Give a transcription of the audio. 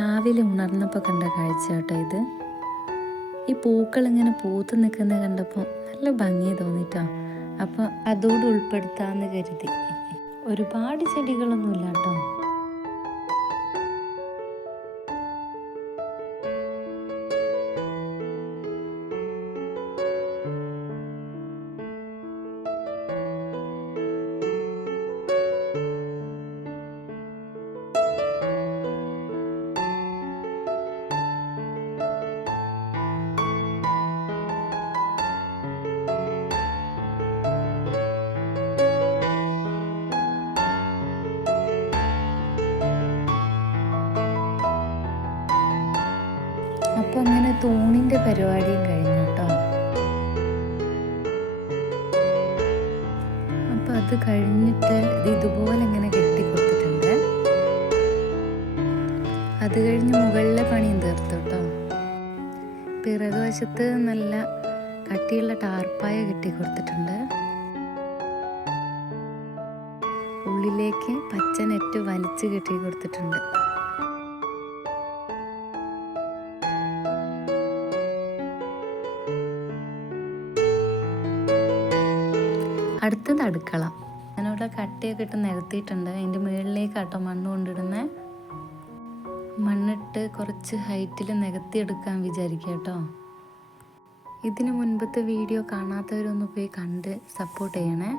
രാവിലെ ഉണർന്നപ്പോൾ കണ്ട കാഴ്ച കേട്ടോ ഇത്. ഈ പൂക്കൾ ഇങ്ങനെ പൂത്ത് നിൽക്കുന്നത് കണ്ടപ്പോൾ നല്ല ഭംഗി തോന്നിട്ടോ. അപ്പോൾ അതോട് ഉൾപ്പെടുത്താമെന്ന് കരുതി. ഒരുപാട് ചെടികളൊന്നുമില്ല കേട്ടോ. അപ്പോൾ അങ്ങനെ തൂണിൻ്റെ പരിപാടിയും കഴിഞ്ഞു കേട്ടോ. അപ്പോൾ അത് കഴിഞ്ഞിട്ട് ഇതുപോലെ ഇങ്ങനെ കെട്ടി കൊടുത്തിട്ടുണ്ട്. അത് കഴിഞ്ഞ് മുകളിലെ പണിയും തീർത്തു കേട്ടോ. പിറകുവശത്ത് നല്ല കട്ടിയുള്ള ടാർപ്പായ കെട്ടി കൊടുത്തിട്ടുണ്ട്. ഉള്ളിലേക്ക് പച്ച നെറ്റ് വലിച്ച് കെട്ടി കൊടുത്തിട്ടുണ്ട്. അടുത്തത് അടുക്കള. ഞാനിവിടെ കട്ടയൊക്കെ ഇട്ട് നിരത്തിയിട്ടുണ്ട്. അതിൻ്റെ മുകളിലേക്കാട്ടോ മണ്ണ് കൊണ്ടിടുന്നത്. മണ്ണിട്ട് കുറച്ച് ഹൈറ്റിൽ നികത്തിയെടുക്കാൻ വിചാരിക്കുക കേട്ടോ. ഇതിന് മുൻപത്തെ വീഡിയോ കാണാത്തവരൊന്ന് പോയി കണ്ട് സപ്പോർട്ട് ചെയ്യണേ.